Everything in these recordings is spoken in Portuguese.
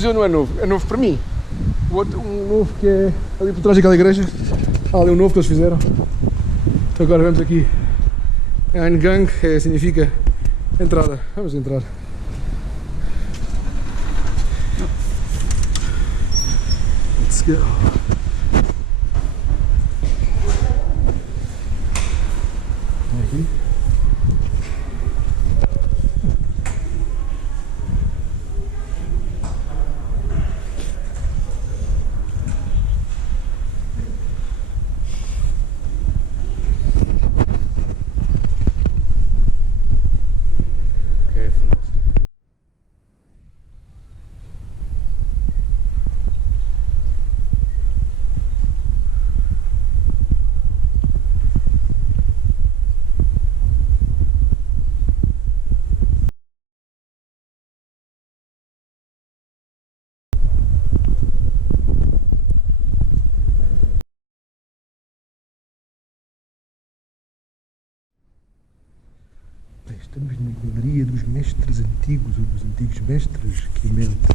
museu não é novo para mim. O outro, um novo que é ali por trás daquela igreja. Há ali um novo que eles fizeram. Então agora vamos aqui. Eingang significa entrada. Vamos entrar. Let's go. Aqui. Estamos na galeria dos mestres antigos, ou dos antigos mestres que inventam.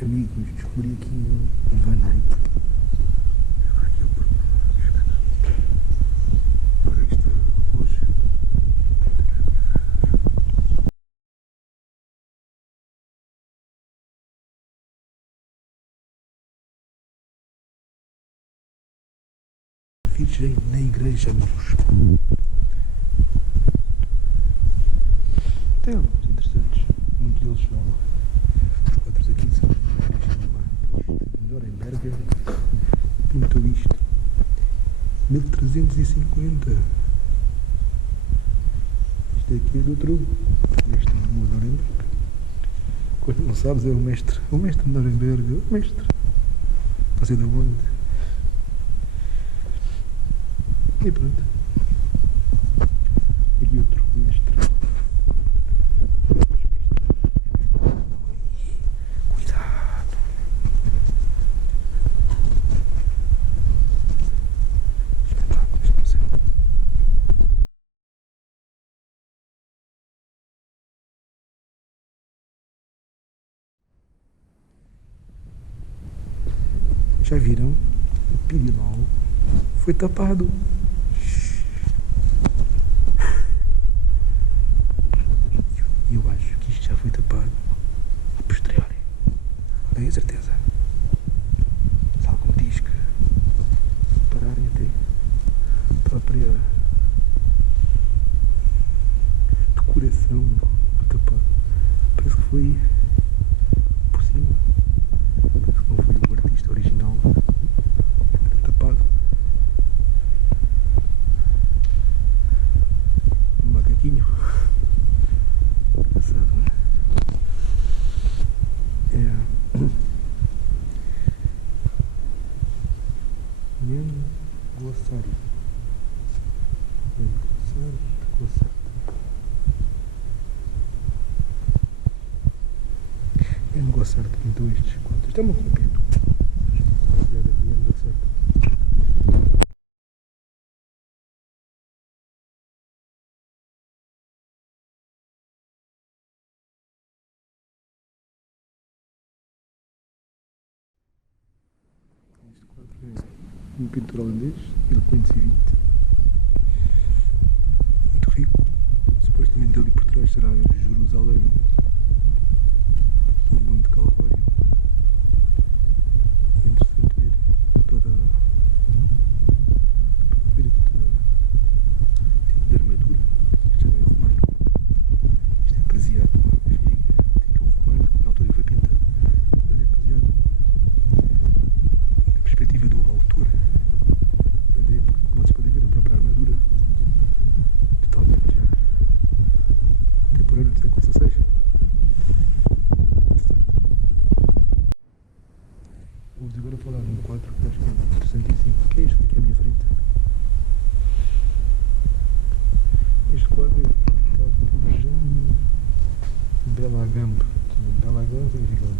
Amigos, descobri aqui um Van Eyck. Agora aqui Agora isto hoje. Virgem na igreja, amigos. Tem alguns interessantes. Muitos deles são. Os quadros aqui são Norenberger pintou isto 1350. Isto aqui é do outro mestre de Norenberg. Quando não sabes é o mestre de Norenberg, o mestre não sei de onde. E pronto, aqui outro mestre. Já viram? O Pirilau foi tapado. Eu acho que isto já foi tapado a posteriori. Tenho a certeza. Se algo me diz que pararem até a própria decoração tapado. Parece que foi por cima. Parece que não foi o artista original tapado. Um macaquinho. Engraçado, não é? Jan Glossari. Jan Glossari pintou estes quadros. Isto é uma cópia. Um pintor holandês, ele conhece muito rico, supostamente ali por trás será Jerusalém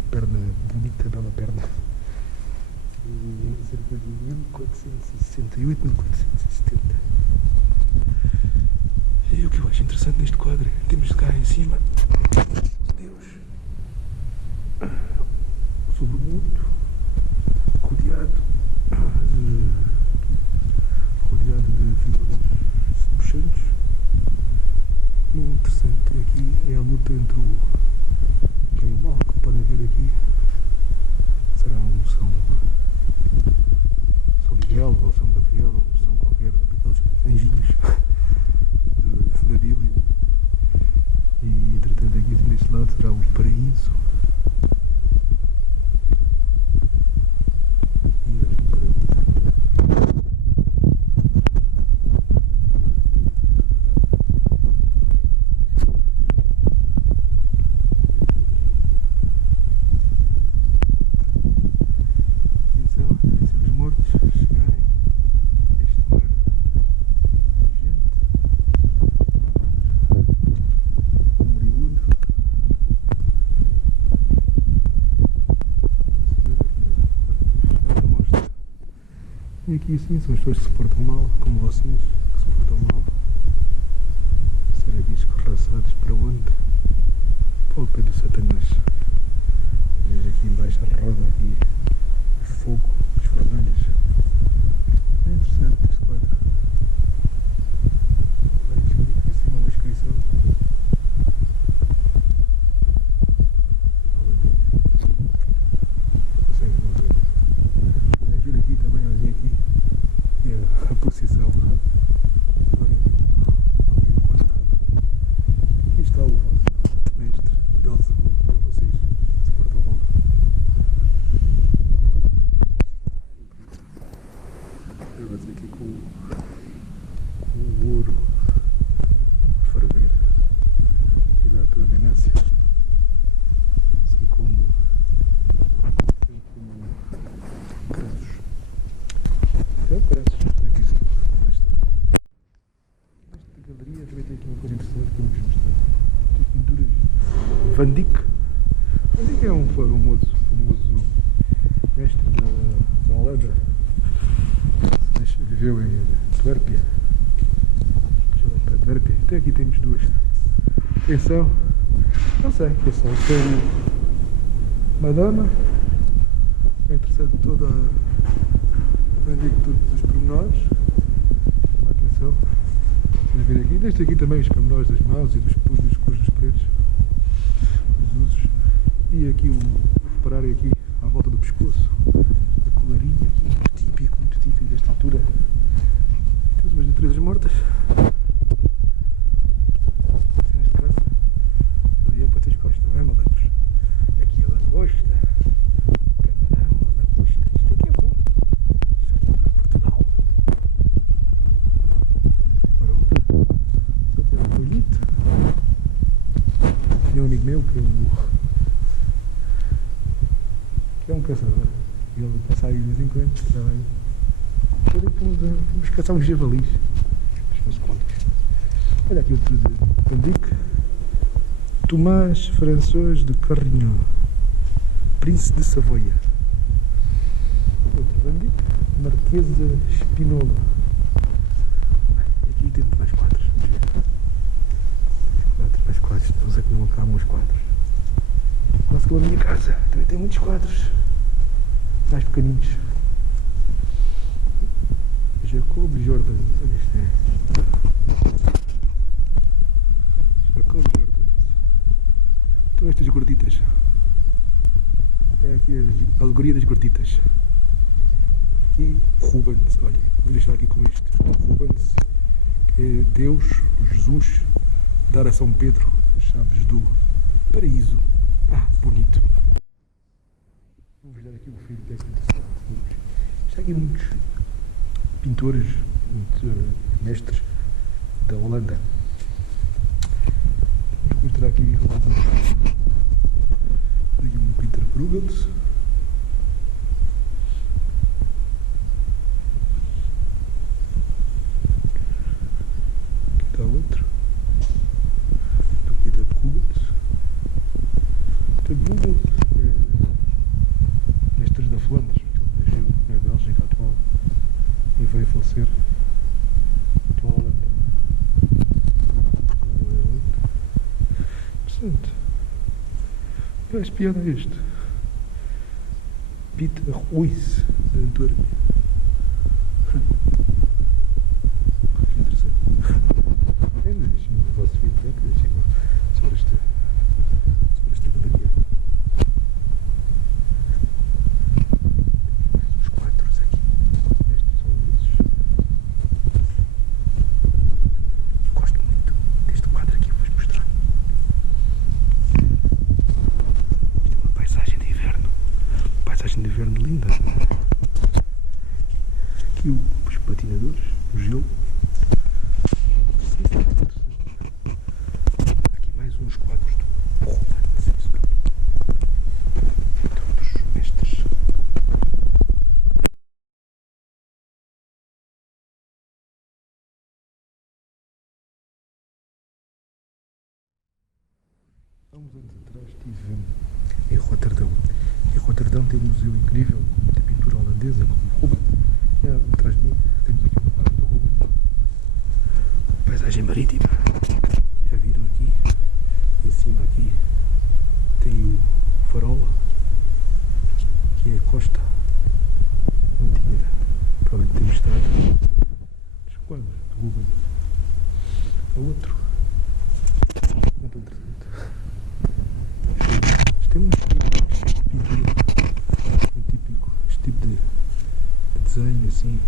perna bonita, bela perna. E em cerca de 1468, 1470. E o que eu acho interessante neste quadro, temos cá em cima Deus sobre o mundo, rodeado de figuras semelhantes. E interessante, aqui é a luta entre o bem e o mal, como podem ver aqui. Será um São Miguel ou São Gabriel ou São qualquer daqueles anjinhos da Bíblia. E entretanto aqui assim deste lado será o paraíso. E é o paraíso. E aqui sim são as pessoas que se portam mal, como vocês, que se portam mal. Serão aqui escorraçados para onde? Para o pé do Satanás. Veja aqui embaixo a roda aqui, o fogo, as fornalhas. É interessante este quadro. Bem escrito aqui em cima uma inscrição. Aqui também, olhem aqui, é a procissão. Olhem aqui alguém condenado. Aqui está o vosso mestre, o Belzebul, para vocês que se portam mal. Vamos aqui com o ouro a ferver e da tua Venência. Assim como Cresos. Então, Cresos, aqui sim, da história. Nesta galeria também tem aqui uma coisa interessante que eu vou-vos mostrar. As pinturas Van Dyck. Van Dyck é um famoso mestre da Holanda. Viveu em Antuérpia. Até aqui temos duas. Quem são? Não sei quem são. Tem uma dama. É interessante toda a todos os pormenores. Chama a atenção. Vocês verem aqui, desde aqui também os pormenores das mãos e dos costos pretos, dos usos. E aqui repararem aqui à volta do pescoço, a colarinha aqui, muito típico desta altura. Temos umas naturezas mortas. Cenas de caça. Ali é para ter os corpos também, malandros. Aqui a lagosta. Tinha um amigo meu que é um caçador e ele passa aí de vez em quando, está bem. Fomos caçar uns javalis, as contas. Olha aqui outro de Van Dyck. Tomás François de Carignan, Príncipe de Savoia. Outro Van Dyck, Marquesa Spinola. Aqui temos mais quadros, vamos ver. Mais quadros, estamos a que não acabam os quadros. Quase como a minha casa, também tem muitos quadros, mais pequeninos. Jacob Jordan, olha isto é. Jacob Jordan. Então estas gorditas. É aqui a alegoria das gorditas. E Rubens, olha, vou deixar aqui com isto. Rubens, que é Deus, Jesus, dar a São Pedro as chaves do paraíso. Bonito. Vamos ver aqui o filme desse interessante. Está aqui muitos pintores, muitos mestres da Holanda. Vou mostrar aqui alguns. Aqui um Peter Bruegel. Aqui está outro. Do Peter Bruegel. Peter Bruegel. veio a falecer. John Holland. Interessante. Mais piada é este. Peter Ruiz, de Antwerp. Interessante. Deixem-me o vosso feedback, deixem-me sobre esta galeria. Mais uns quadros aqui. Estes são luzes. Eu gosto muito deste quadro aqui, vou-vos mostrar. Isto é uma paisagem de inverno. Uma paisagem de inverno linda. Aqui os patinadores, o gelo. Aqui mais uns quadros do Rubens, isso tudo. Todos estes. Há uns anos atrás estive em Roterdão. Em Roterdão tem um museu incrível, com muita pintura holandesa, como Rubens. E atrás de mim temos aqui um quadro do Rubens. Paisagem marítima. Já viram aqui? Em cima aqui tem o farol, que é a costa antiga, provavelmente temos estado. Os quadros do Rubens. O outro, muito interessante. Isto é um típico pintura, um típico, este tipo de desenho assim.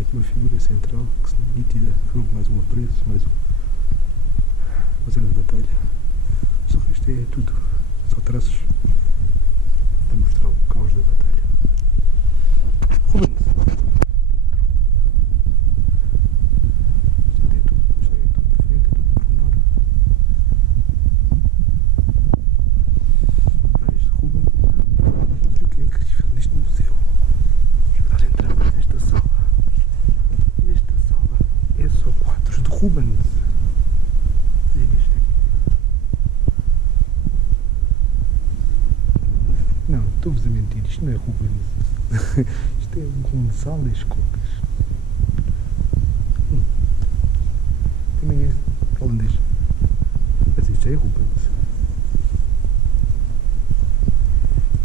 Aqui uma figura central que se nítida, mais um apreço, mais uma cena de batalha. Só que isto é tudo, só traços a mostrar o caos da batalha. Rubens. Isto é tudo diferente, é tudo pormenor. Mais Rubens. E o que é incrível neste museu é que nós entramos nesta sala. Nesta sala é só quadros de Rubens. Olhem este aqui. Não, estou-vos a mentir, isto não é Rubens. Isto é um González Copes. Também é holandês. Mas isto já é Rubens.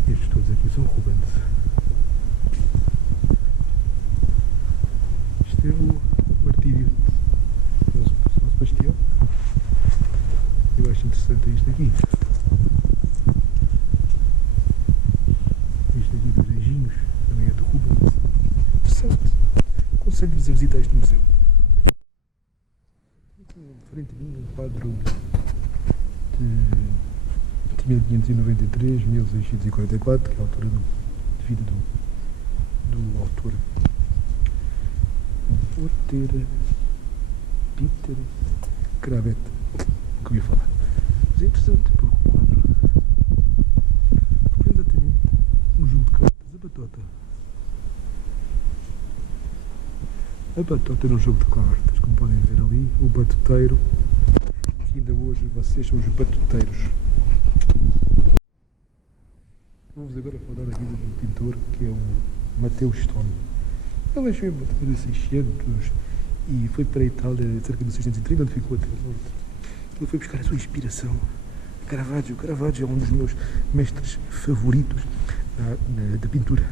Estes todos aqui são Rubens. Isto é o martírio de São Sebastião. Eu acho interessante isto aqui. Isto aqui dos anjinhos também é do Rubens. Interessante. Aconselho-vos a visitar este museu. Aqui em frente a mim um quadro de 1593, 1644, que é a altura de vida do autor. Peter Cravet, nunca ouvi falar. Mas é interessante porque o quadro representa exatamente um jogo de cartas, a batota. A batota era um jogo de cartas, como podem ver ali, o batuteiro, que ainda hoje vocês são os batuteiros. Vamos agora falar aqui de um pintor que é o Mateus Stone. Ele nasceu em 1600 e foi para a Itália cerca de 1630, onde ficou até a morte. Ele foi buscar a sua inspiração. Caravaggio. Caravaggio é um dos meus mestres favoritos da pintura,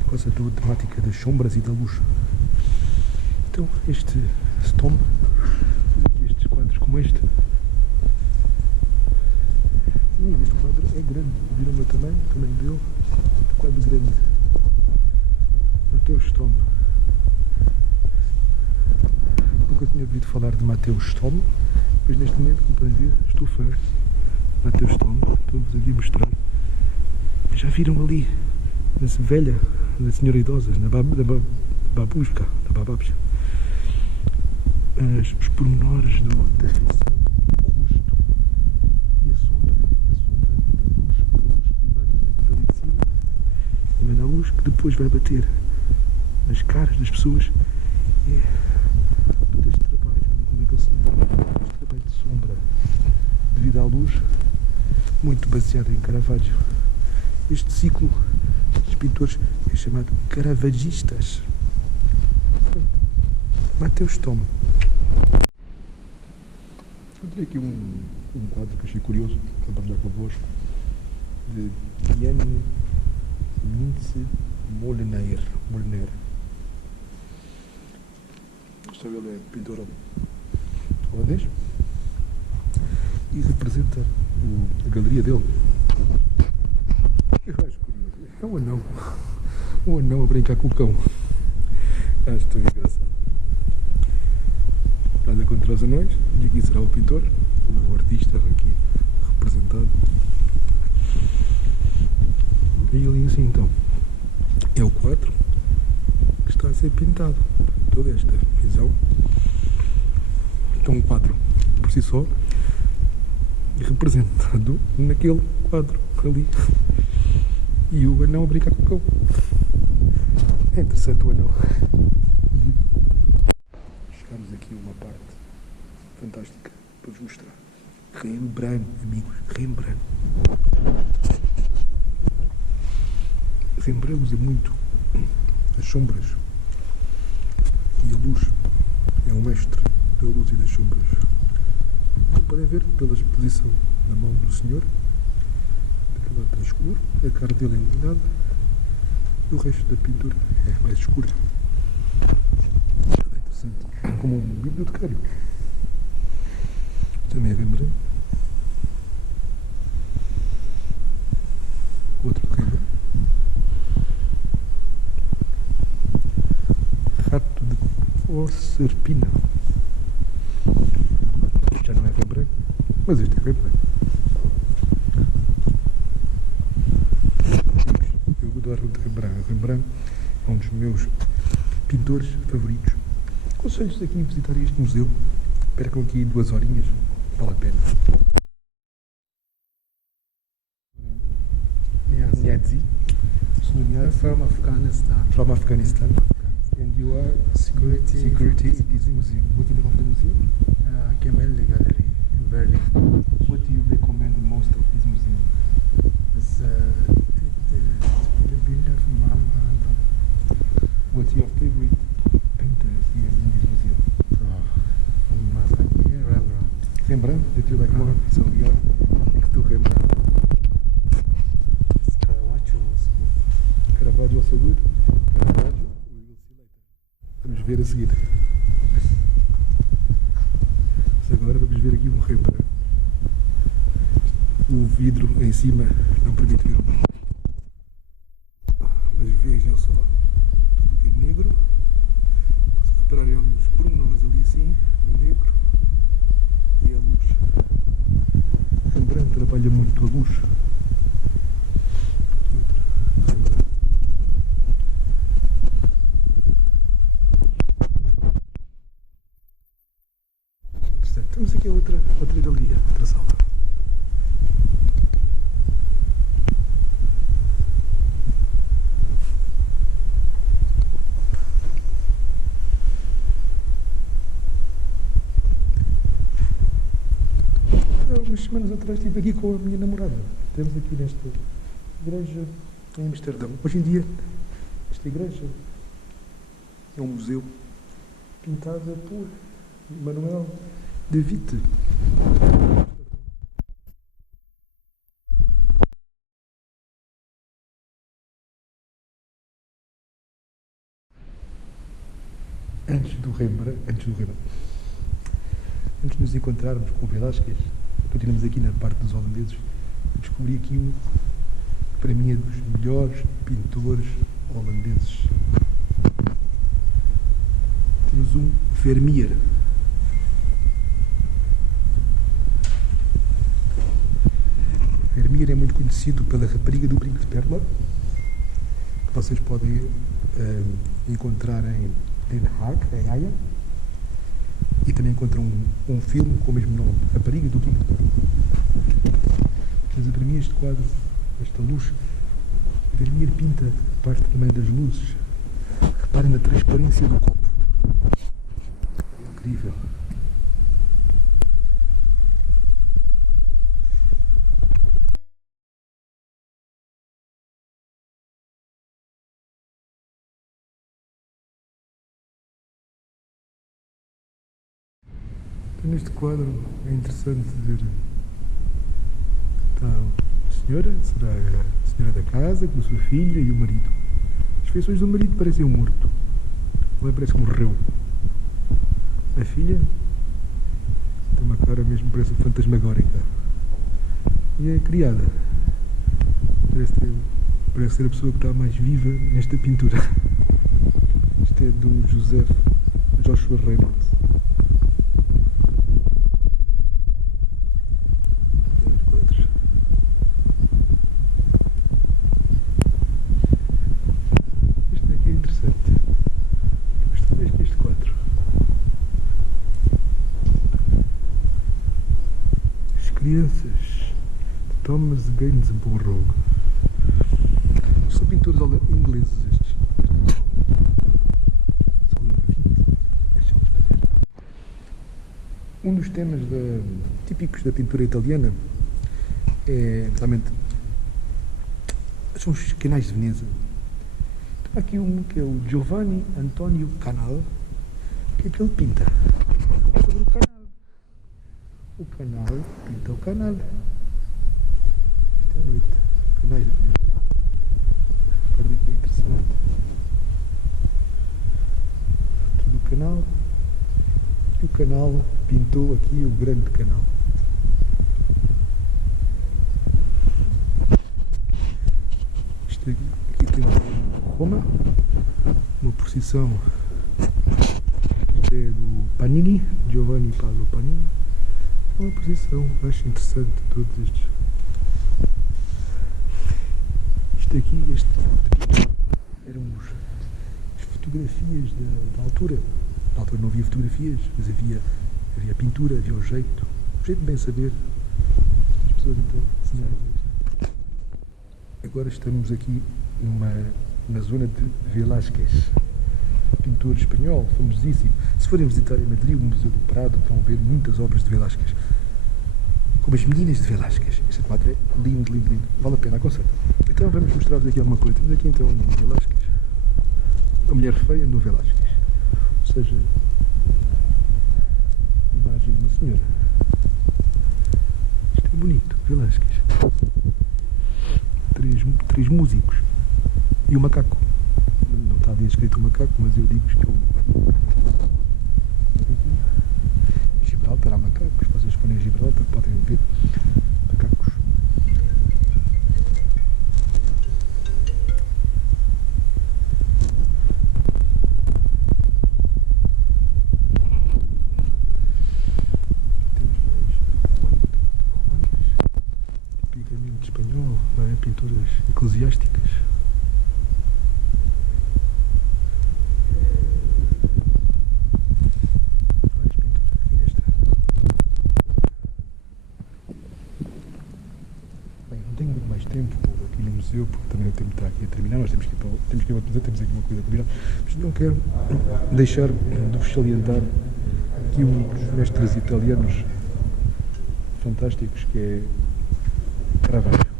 por causa da temática das sombras e da luz. Então, este Stone fez aqui estes quadros como este. E este quadro é grande. Viram o meu tamanho? O tamanho dele? Um quadro grande. Mateus Stone. Nunca tinha ouvido falar de Mateus Stone, mas neste momento, como podem ver, estou fã de Mateus Stone. Estou-vos aqui a mostrar. Já viram ali, nessa velha, na senhora idosa, na babushka, os pormenores da feição, o rosto e a sombra da luz, primária ali de cima, também da luz, que depois vai bater nas caras das pessoas. É todo este trabalho, como é que ele se chama? Este trabalho de sombra devido à luz, muito baseado em Caravaggio. Este ciclo dos pintores é chamado caravaggistas. Mateu estômago. Encontrei aqui um quadro que achei curioso para partilhar convosco, de Jan Mintze Molenaer. Ele é pintor holandês e representa a galeria dele. Eu acho curioso. É um anão. Um anão a brincar com o cão. Acho tão engraçado. Nada contra os anões. E aqui será o pintor, o artista aqui representado. E ali assim então é o quadro que está a ser pintado. Toda esta visão. Então um quadro por si só representado naquele quadro ali. E o anão a brincar com o cão. É interessante o anão. Chegamos aqui a uma parte fantástica para vos mostrar. Rembrandt, amigos, Rembrandt. Rembrandt usa muito as sombras e a luz. É um mestre da luz e das sombras. Como podem ver pela exposição na mão do senhor, aquele lado está escuro, a cara dele é iluminada e o resto da pintura é mais escura. É interessante. Como um bibliotecário. Também é Rembrandt. Outro Rembrandt. Rato de Proserpina. Este já não é Rembrandt, mas este é Rembrandt. Eu adoro o Rembrandt. O Rembrandt é um dos meus pintores favoritos. Aconselho-vos aqui a visitar este museu. Percam aqui 2 horinhas, vale a pena. Niazi. From Afghanistan. From Afghanistan. And you are security in this museum. What do you love the museum? Gemäldegalerie Gallery in Berlin. What do you recommend most of this museum? It's the builder from Mahatma. What's your favorite painters here in this museum? From Mahatma Rembrandt. Rembrandt, that you like more? So you are next to Rembrandt. It's Caravaggio also. Caravaggio also good? Caravaggio, we will see later. Vamos ver a seguir. Mas agora vamos ver aqui um Rembrandt. O vidro em cima não permite ver o mundo. Mas vejam só, tudo que é negro. Se repararem ali uns pormenores ali assim, no negro. E a luz. Rembrandt trabalha muito a luz. Rembrandt. Portanto, temos aqui outra galeria, outra sala. Umas semanas atrás estive aqui com a minha namorada. Estamos aqui nesta igreja em Amsterdão. Hoje em dia, esta igreja é um museu pintada por Manuel de Witte. Antes de nos encontrarmos com o Velázquez, continuamos aqui na parte dos holandeses, descobri aqui um que para mim é dos melhores pintores holandeses. Temos um Vermeer. Vermeer é muito conhecido pela rapariga do Brinco de Pérola, que vocês podem encontrar em Den Haag, em Haia. E também encontram um filme com o mesmo nome, Rapariga do Brinco de Pérola. Mas para mim este quadro, esta luz, Vermeer pinta a parte também das luzes. Reparem na transparência do copo. É incrível. Neste quadro é interessante ver. Está a senhora, será a senhora da casa, com a sua filha e o marido. As feições do marido parecem um morto. Ele parece que morreu. A filha tem uma cara mesmo, parece fantasmagórica. E a criada parece ser a pessoa que está mais viva nesta pintura. Isto é do Joseph Joshua Reynolds. Este aqui é interessante. Gostei mais que este quadro. As crianças de Thomas Gainsborough. São pintores ingleses estes. Um dos temas típicos da pintura italiana é, realmente, são os canais de Veneza. Há aqui um que é o Giovanni Antonio Canal. O que é que ele pinta? Sobre o canal. O canal pinta o canal. Isto é à noite. Canais de Veneza. A parte aqui é interessante. Tudo o canal. E o canal pintou aqui o grande canal. Isto aqui tem Roma, uma procissão. Isto é do Panini, Giovanni Paolo Panini. É uma procissão, acho interessante todos estes. Isto aqui, este eram as fotografias da altura. Na altura não havia fotografias, mas havia pintura, havia o jeito de bem saber. As pessoas então desenhavam isto. Agora estamos aqui na zona de Velázquez, pintor espanhol, famosíssimo. Se forem visitar em Madrid o Museu do Prado, vão ver muitas obras de Velázquez. Como as meninas de Velázquez. Este quadro é lindo, lindo, lindo. Vale a pena, aconselho. Então vamos mostrar-vos aqui alguma coisa. Temos aqui então um Velázquez. A mulher feia no Velázquez. Ou seja, a imagem de uma senhora. Isto é bonito, Velázquez. Três músicos e um macaco. Não está ali escrito um macaco, mas eu digo que é em Gibraltar há macacos. Vocês forem a Gibraltar podem ver macacos. Tipicamente espanhol, não é? Pinturas eclesiásticas. Várias pinturas aqui nesta. Bem, não tenho muito mais tempo aqui no museu, porque também o tempo está aqui a terminar. Nós temos que ir ao museu, temos aqui uma coisa combinada. Mas não quero deixar de vos salientar aqui um dos mestres italianos fantásticos, que é Caravaggio.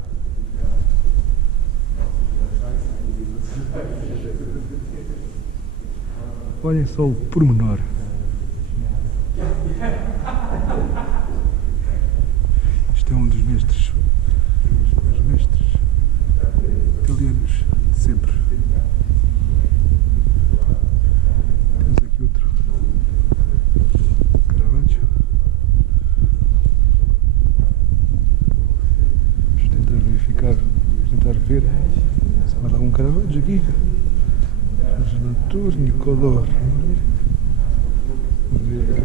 Olhem só o pormenor. Isto é um dos mestres italianos de sempre. Temos aqui outro Caravaggio. Vamos tentar ver se há mais algum Caravaggio aqui. Gelator, Nicolor. Vamos ver.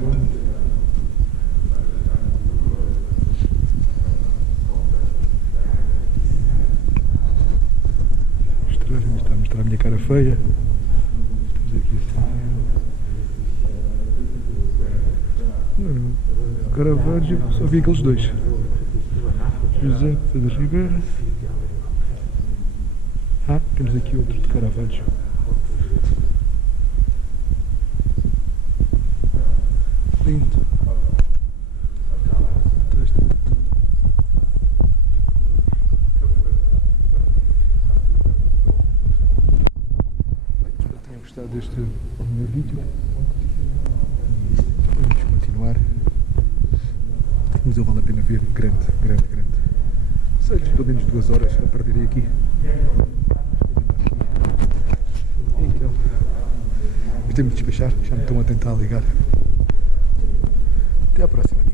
Está a mostrar a minha cara feia. Estamos aqui assim. Não, Caravaggio, só vi aqueles dois. José de Ribeira. Temos aqui outro de Caravaggio. Lindo. Espero que tenham gostado deste meu vídeo. Vamos continuar. dia grande. Sei, pelo menos 2 horas a perderei aqui. Então, mas tenho de despachar, já me estão a tentar ligar. Até à próxima.